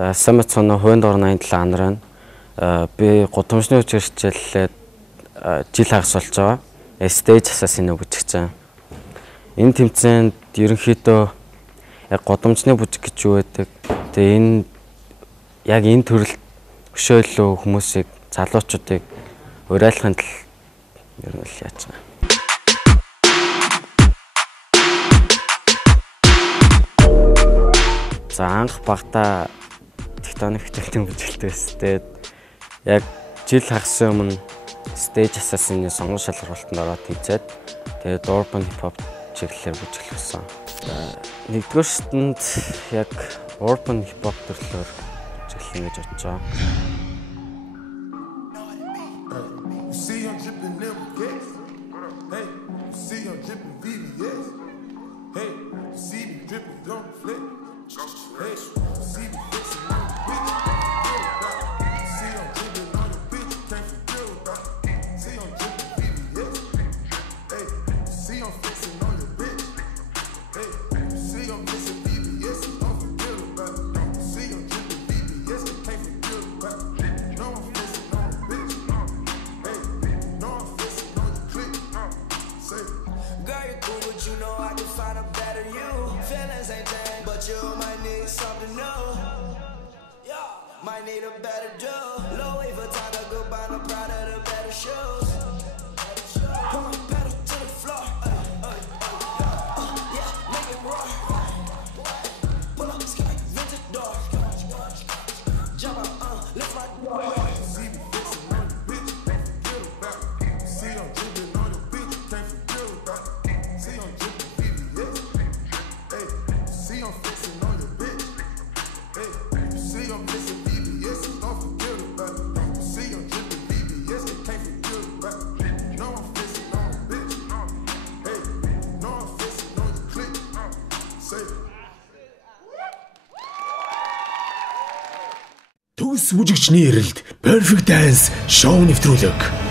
Самэт соно хувийн дор 87 анар байна. Би гудамжны хүч хичээллээд жил хагас болж байгаа. Stage Assassin бүжигч байгаа. Энэ тэмцээнд ерөнхийдөө яг гудамжны бүжиг гэж юу байдаг. Тэгээ энэ төрөл хөшөөлөө хүмүүсийг залуучуудыг уриалахын тулд ер нь яаж байгаа. За анх багтаа тектоник хичээлтэй бүжгэлтэй байсан. Тэгээд яг жил хагасын өмнө Stage Assassin-ийн сонгон шалралтанд ороод тэмцээд тэгээд urban hip hop чиглэлээр бүжиглсэн. Нэгдүгээр шатнд яг urban hip hop төрлөөр бүжиглэн гэж бодож байгаа. Might need a better do. Low wave for time to go buy the pride of the better shoes. Put my pedal to the floor. Yeah, make it roar. Pull up, sky, rent the door. Jump out, lift my door. See me fixing on your bitch, can't forget about it. See I'm dripping on your bitch, can't forget about it. See I'm dripping VVS. Hey, see I'm fixing on your bitch. Hey, see I'm missing. Төгс бүжигчний эрэлд Perfect Dance шоу нэвтрүүлэг.